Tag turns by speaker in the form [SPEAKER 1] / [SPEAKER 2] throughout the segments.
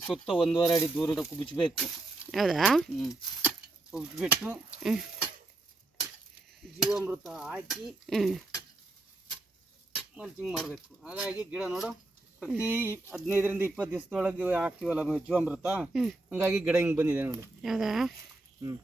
[SPEAKER 1] ಸುತ್ತ ಒಂದೂವರೆ ಅಡಿ ದೂರ ಕುಬಿಚ್ಬೇಕು
[SPEAKER 2] ಹೌದಾ?
[SPEAKER 1] ಹ್ಞೂ
[SPEAKER 2] ಹ್ಞೂ
[SPEAKER 1] ಜೀವಾಮೃತ ಹಾಕಿ ಮಲ್ಚಿಂಗ್ ಮಾಡಬೇಕು. ಹಾಗಾಗಿ ಗಿಡ ನೋಡು ಪ್ರತಿ ಹದಿನೈದರಿಂದ ಇಪ್ಪತ್ತು ದಿವಸದೊಳಗೆ ಹಾಕ್ತೀವಲ್ಲ ಜೀವಾಮೃತ? ಹಂಗಾಗಿ ಗಿಡ ಹಿಂಗೆ ಬಂದಿದೆ ನೋಡಿ.
[SPEAKER 2] ಹೌದಾ?
[SPEAKER 1] ಹ್ಞೂ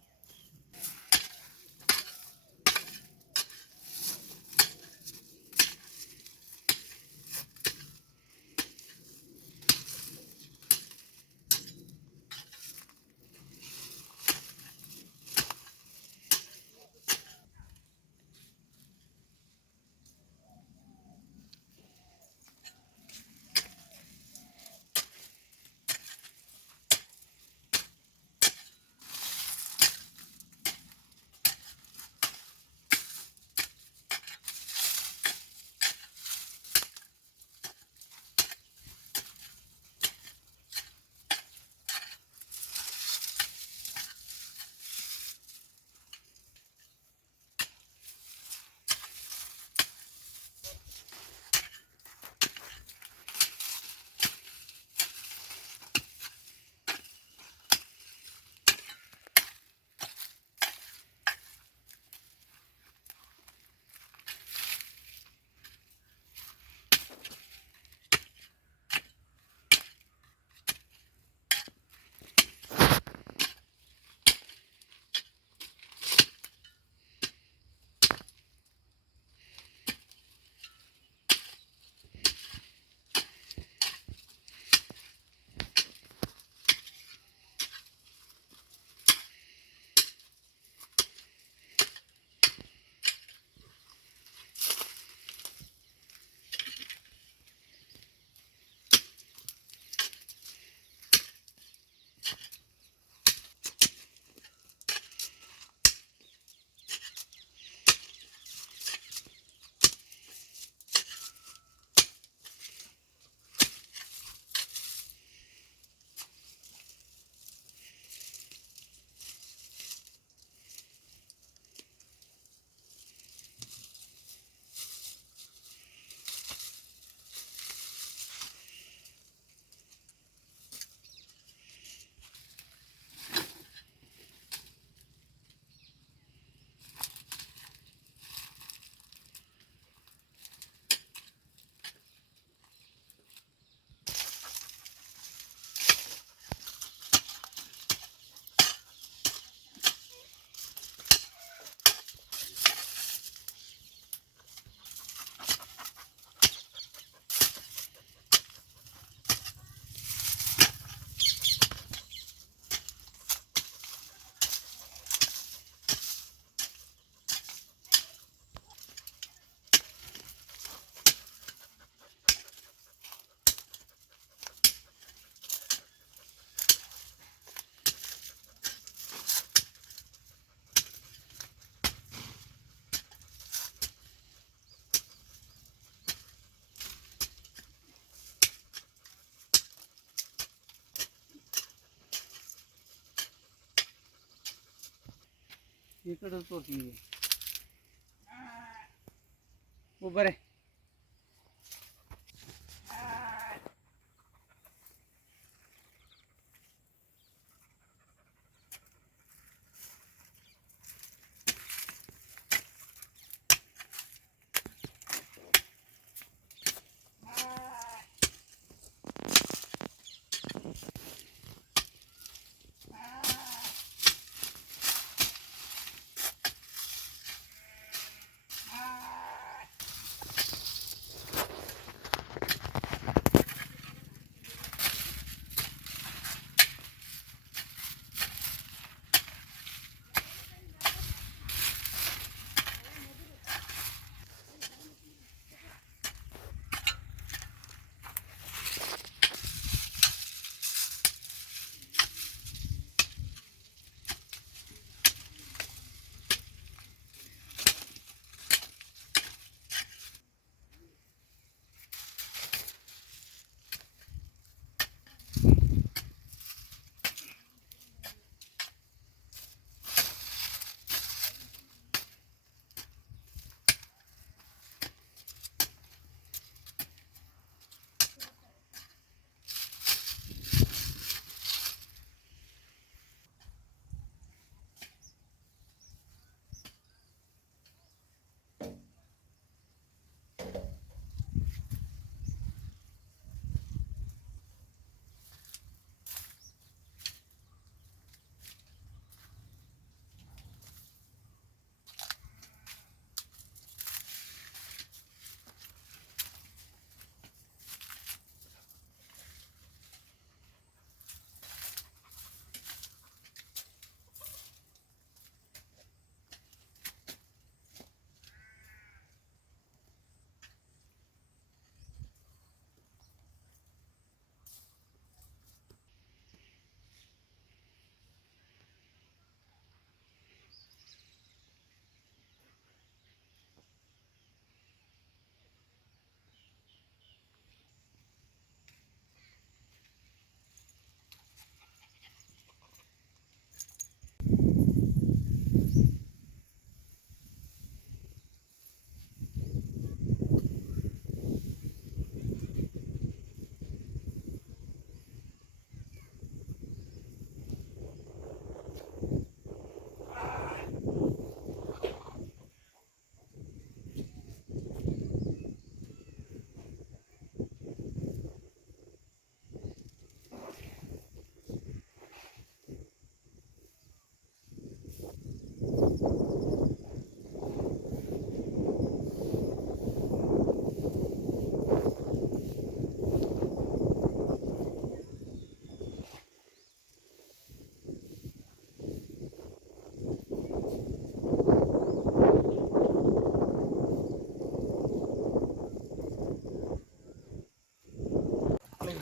[SPEAKER 1] ಈ ಕಡೆ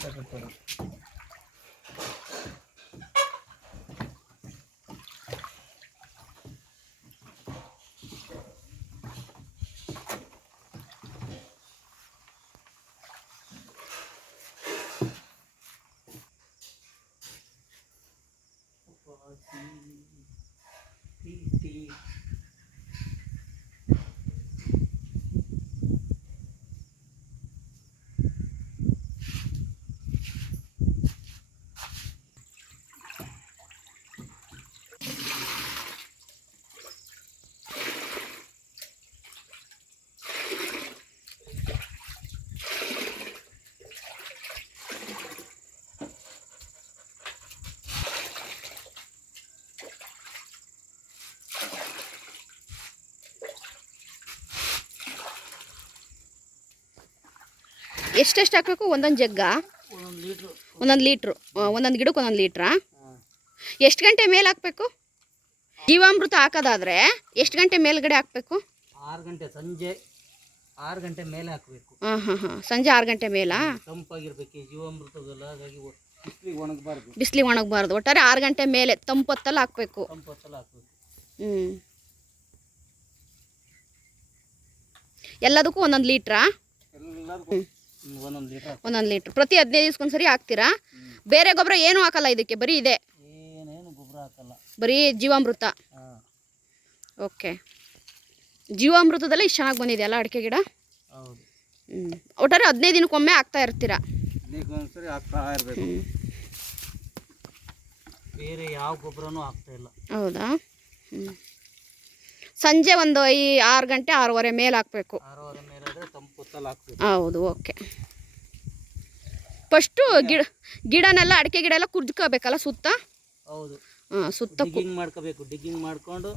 [SPEAKER 1] da cantora.
[SPEAKER 2] ಎಷ್ಟೆಷ್ಟು ಹಾಕಬೇಕು? ಒಂದೊಂದು ಜಗ್ಗ?
[SPEAKER 1] ಒಂದೊಂದು ಲೀಟ್ರು.
[SPEAKER 2] ಒಂದೊಂದು ಗಿಡಕ್ಕೆ ಒಂದೊಂದು ಲೀಟ್ರಾ? ಎಷ್ಟು ಗಂಟೆ ಮೇಲೆ ಹಾಕಬೇಕು? ಜೀವಾಮೃತ ಹಾಕೋದಾದರೆ ಎಷ್ಟು ಗಂಟೆ ಮೇಲ್ಗಡೆ ಹಾಕಬೇಕು?
[SPEAKER 1] ಆರು ಗಂಟೆ ಸಂಜೆ ಆರು ಗಂಟೆ ಮೇಲೆ ಹಾಕಬೇಕು.
[SPEAKER 2] ಹಾಂ ಹಾಂ ಹಾಂ. ಸಂಜೆ ಆರು ಗಂಟೆ ಮೇಲಾ?
[SPEAKER 1] ತಂಪಾಗಿರ್ಬೇಕು ಜೀವಾಮೃತದಲ್ಲ ಹಾಗಾಗಿ ಬಿಸಿಲಿಗೆ ಒಣಗಬಾರ್ದು.
[SPEAKER 2] ಬಿಸಿಲಿಗೆ ಒಣಗಬಾರ್ದು. ಒಟ್ಟಾರೆ ಆರು ಗಂಟೆ ಮೇಲೆ ತಂಪೊತ್ತಲ್ಲಿ ಹಾಕಬೇಕು.
[SPEAKER 1] ತಂಪತ್ತಲ್ಲ ಹಾಕ್ಬೇಕು.
[SPEAKER 2] ಹ್ಞೂ ಎಲ್ಲದಕ್ಕೂ ಒಂದೊಂದು ಲೀಟ್ರಾ?
[SPEAKER 1] ಎಲ್ಲದಕ್ಕೂ ಒಂದೊಂದು ಲೀಟ್ರ್ ಹಾಕ್ಬೇಕು
[SPEAKER 2] ಒಂದೊಂದು ಲೀಟ್ರ್. ಪ್ರತಿ ಹದಿನೈದು ದಿವ್ಸಕ್ಕೊಂದ್ಸರಿ ಹಾಕ್ತೀರಾ? ಬೇರೆ ಗೊಬ್ಬರ ಏನೂ ಹಾಕಲ್ಲ ಇದಕ್ಕೆ ಬರೀ ಇದೆ?
[SPEAKER 1] ಏನೇನು ಗೊಬ್ಬರ ಹಾಕಲ್ಲ.
[SPEAKER 2] ಬರೀ ಜೀವಾಮೃತ. ಓಕೆ. ಜೀವಾಮೃತದಲ್ಲಿ ಇಷ್ಟು ಚೆನ್ನಾಗಿ ಬಂದಿದೆ ಅಲ್ಲ ಅಡಿಕೆ ಗಿಡ?
[SPEAKER 1] ಹೌದು.
[SPEAKER 2] ಹ್ಞೂ ಒಟ್ಟಾರೆ ಹದಿನೈದು ದಿನಕ್ಕೊಮ್ಮೆ ಹಾಕ್ತಾ ಇರ್ತೀರಾ?
[SPEAKER 1] ಹಾಕ್ತಾ ಇರಬೇಕು. ಬೇರೆ ಯಾವ ಗೊಬ್ಬರನೂ ಹಾಕ್ತಾ ಇಲ್ಲ.
[SPEAKER 2] ಹೌದಾ? ಹ್ಞೂ ಸಂಜೆ ಒಂದು ಐ ಆರು ಗಂಟೆ ಆರೂವರೆ ಮೇಲೆ ಹಾಕಬೇಕು.
[SPEAKER 1] ಆರೂವರೆ
[SPEAKER 2] ಹೌದು ಓಕೆ ಫಸ್ಟು ಗಿಡ ಗಿಡನೆಲ್ಲ ಅಡಿಕೆ ಗಿಡ ಎಲ್ಲ ಕುರ್ಜ್ಕೋಬೇಕಲ್ಲ ಸುತ್ತ?
[SPEAKER 1] ಹೌದು.
[SPEAKER 2] ಹಾಂ ಸುತ್ತ
[SPEAKER 1] ಡಿಗ್ಗಿಂಗ್ ಮಾಡ್ಕೋಬೇಕು ಡಿಗ್ಗಿಂಗ್ ಮಾಡ್ಕೊಂಡು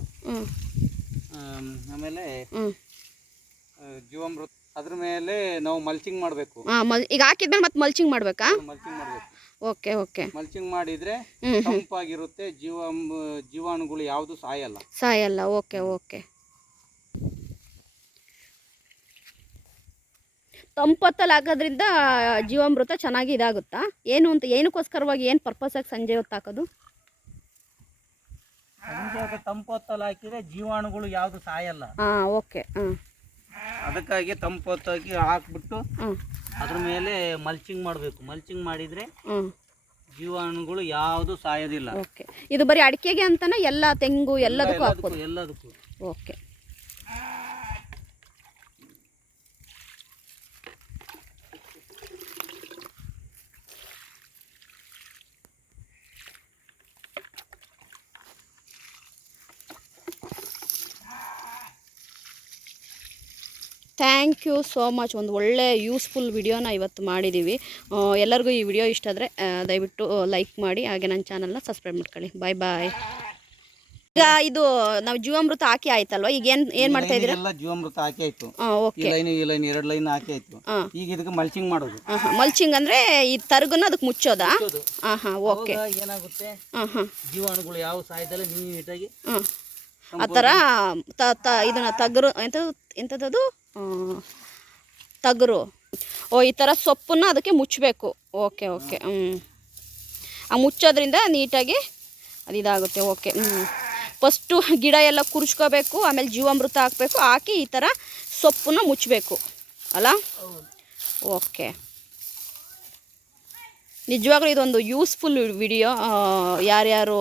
[SPEAKER 1] ಆಮೇಲೆ ಜೀವಾಮೃತ ಅದ್ರ ಮೇಲೆ ನಾವು ಮಲ್ಚಿಂಗ್ ಮಾಡಬೇಕು.
[SPEAKER 2] ಹಾಂ ಮಲ್ ಈಗ ಹಾಕಿದ್ಮೇಲೆ ಮತ್ತೆ ಮಲ್ಚಿಂಗ್ ಮಾಡಬೇಕಾ?
[SPEAKER 1] ಮಲ್ಚಿಂಗ್ ಮಾಡಬೇಕು.
[SPEAKER 2] ಓಕೆ ಓಕೆ
[SPEAKER 1] ಮಲ್ಚಿಂಗ್ ಮಾಡಿದ್ರೆ ತಂಪಾಗಿರುತ್ತೆ ಜೀವ ಜೀವಾಣುಗಳು ಯಾವುದು ಸಾಯಲ್ಲ.
[SPEAKER 2] ಸಾಯಲ್ಲ ಓಕೆ ಓಕೆ ತಂಪೊತ್ತಲ್ಲಿ ಹಾಕೋದ್ರಿಂದ ಜೀವಾಮೃತ ಚೆನ್ನಾಗಿ ಇದಾಗುತ್ತಾ? ಏನು ಅಂತ ಏನಕ್ಕೋಸ್ಕರವಾಗಿ ಏನು ಆಗಿ ಸಂಜೆ ಹೊತ್ತು ಹಾಕೋದು?
[SPEAKER 1] ಸಂಜೆ ತಂಪೊತ್ತಲ್ಲಿ ಹಾಕಿದ್ರೆ ಜೀವಾಣುಗಳು ಯಾವುದು ಸಾಯಲ್ಲ.
[SPEAKER 2] ಹಾಂ ಓಕೆ ಹಾಂ
[SPEAKER 1] ಅದಕ್ಕಾಗಿ ತಂಪೊತ್ತಾಗಿ ಹಾಕ್ಬಿಟ್ಟು ಅದ್ರ ಮೇಲೆ ಮಲ್ಚಿಂಗ್ ಮಾಡಬೇಕು. ಮಲ್ಚಿಂಗ್ ಮಾಡಿದ್ರೆ ಜೀವಾಣುಗಳು ಯಾವುದು ಸಾಯೋದಿಲ್ಲ.
[SPEAKER 2] ಓಕೆ. ಇದು ಬರೀ ಅಡಿಕೆಗೆ ಅಂತಾನೆ? ಎಲ್ಲ ತೆಂಗು ಎಲ್ಲದಕ್ಕೂ ಹಾಕ್ಬೋದು?
[SPEAKER 1] ಎಲ್ಲದಕ್ಕೂ.
[SPEAKER 2] Okay. Thank you so much ಒಂದು ಒಳ್ಳೆ ಯೂಸ್ಫುಲ್ ವಿಡಿಯೋನ ಇವತ್ತು ಮಾಡಿದ್ದೀವಿ ಎಲ್ಲರಿಗೂ ಈ ವಿಡಿಯೋ ಇಷ್ಟ ಆದರೆ ದಯವಿಟ್ಟು ಲೈಕ್ ಮಾಡಿ ಹಾಗೆ ನನ್ನ ಚಾನಲ್ನ ಸಬ್ಸ್ಕ್ರೈಬ್ ಮಾಡ್ಕೊಳ್ಳಿ. ಬಾಯ್ ಬಾಯ್ ಈಗ ಇದು ನಾವು ಜೀವಾಮೃತ ಹಾಕಿ ಆಯ್ತಲ್ವಾ? ಈಗ ಏನು ಏನ್ ಮಾಡ್ತಾ ಇದ್ದೀರಾ?
[SPEAKER 1] ಎಲ್ಲ ಜೀವಾಮೃತ ಹಾಕಿ ಆಯ್ತು. ಈ ಲೈನ್ ಈ ಲೈನ್ ಎರಡು ಲೈನ್ ಹಾಕಿ ಆಯ್ತು. ಈಗ ಇದಕ್ಕೆ ಮಲ್ಚಿಂಗ್ ಮಾಡೋದು.
[SPEAKER 2] ಮಲ್ಚಿಂಗ್ ಅಂದ್ರೆ ಈ ತರ್ಗನ್ನ ಅದಕ್ಕೆ ಮುಚ್ಚೋದಾ. ಹಾಂ ಹಾಂ ಓಕೆ
[SPEAKER 1] ಏನಾಗುತ್ತೆ? ಜೀವಾಣುಗಳು ಯಾವ ಸಾಯದಲ್ಲ ನೀಟಾಗಿ
[SPEAKER 2] ಆ. ಥರ ಇದನ್ನು ತಗರು ಎಂತ ಎಂಥದ್ದು ತಗರು. ಓ, ಈ ಥರ ಸೊಪ್ಪನ್ನು ಅದಕ್ಕೆ ಮುಚ್ಚಬೇಕು. ಓಕೆ ಓಕೆ ಹ್ಞೂ ಆ ಮುಚ್ಚೋದ್ರಿಂದ ನೀಟಾಗಿ ಅದು ಇದಾಗುತ್ತೆ. ಓಕೆ ಹ್ಞೂ ಫಸ್ಟು ಗಿಡ ಎಲ್ಲ ಕುರ್ಚ್ಕೋಬೇಕು, ಆಮೇಲೆ ಜೀವಾಮೃತ ಹಾಕಬೇಕು, ಹಾಕಿ ಈ ಥರ ಸೊಪ್ಪನ್ನ ಮುಚ್ಚಬೇಕು. ಅಲ್ಲ ಓಕೆ. ನಿಜವಾಗ್ಲೂ ಇದೊಂದು ಯೂಸ್ಫುಲ್ ವಿಡಿಯೋ. ಯಾರ್ಯಾರು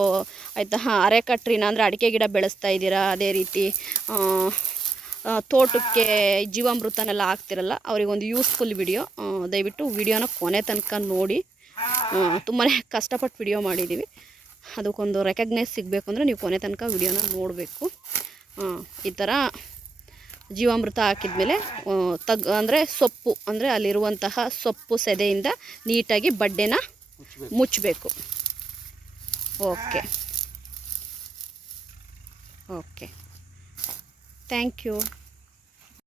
[SPEAKER 2] ಆಯಿತಾ ಹಾಂ ಅರೆಕಟ್ರಿನ ಅಂದರೆ ಅಡಿಕೆ ಗಿಡ ಬೆಳೆಸ್ತಾ ಇದ್ದೀರಾ, ಅದೇ ರೀತಿ ತೋಟಕ್ಕೆ ಜೀವಾಮೃತನೆಲ್ಲ ಹಾಕ್ತಿರಲ್ಲ, ಅವರಿಗೊಂದು ಯೂಸ್ಫುಲ್ ವಿಡಿಯೋ ದಯವಿಟ್ಟು ವಿಡಿಯೋನ ಕೊನೆ ತನಕ ನೋಡಿ. ತುಂಬಾ ಕಷ್ಟಪಟ್ಟು ವಿಡಿಯೋ ಮಾಡಿದ್ದೀವಿ ಅದಕ್ಕೊಂದು ರೆಕಗ್ನೈಸ್ ಸಿಗಬೇಕು ಅಂದರೆ ನೀವು ಕೊನೆ ತನಕ ವಿಡಿಯೋನ ನೋಡಬೇಕು. ಈ ಥರ ಜೀವಾಮೃತ ಹಾಕಿದ್ಮೇಲೆ ತಗ್, ಅಂದರೆ ಸೊಪ್ಪು, ಅಂದರೆ ಅಲ್ಲಿರುವಂತಹ ಸೊಪ್ಪು ಸೆದೆಯಿಂದ ನೀಟಾಗಿ ಬಡ್ಡೆನ ಮುಚ್ಚಬೇಕು. ಓಕೆ. ಓಕೆ. Thank you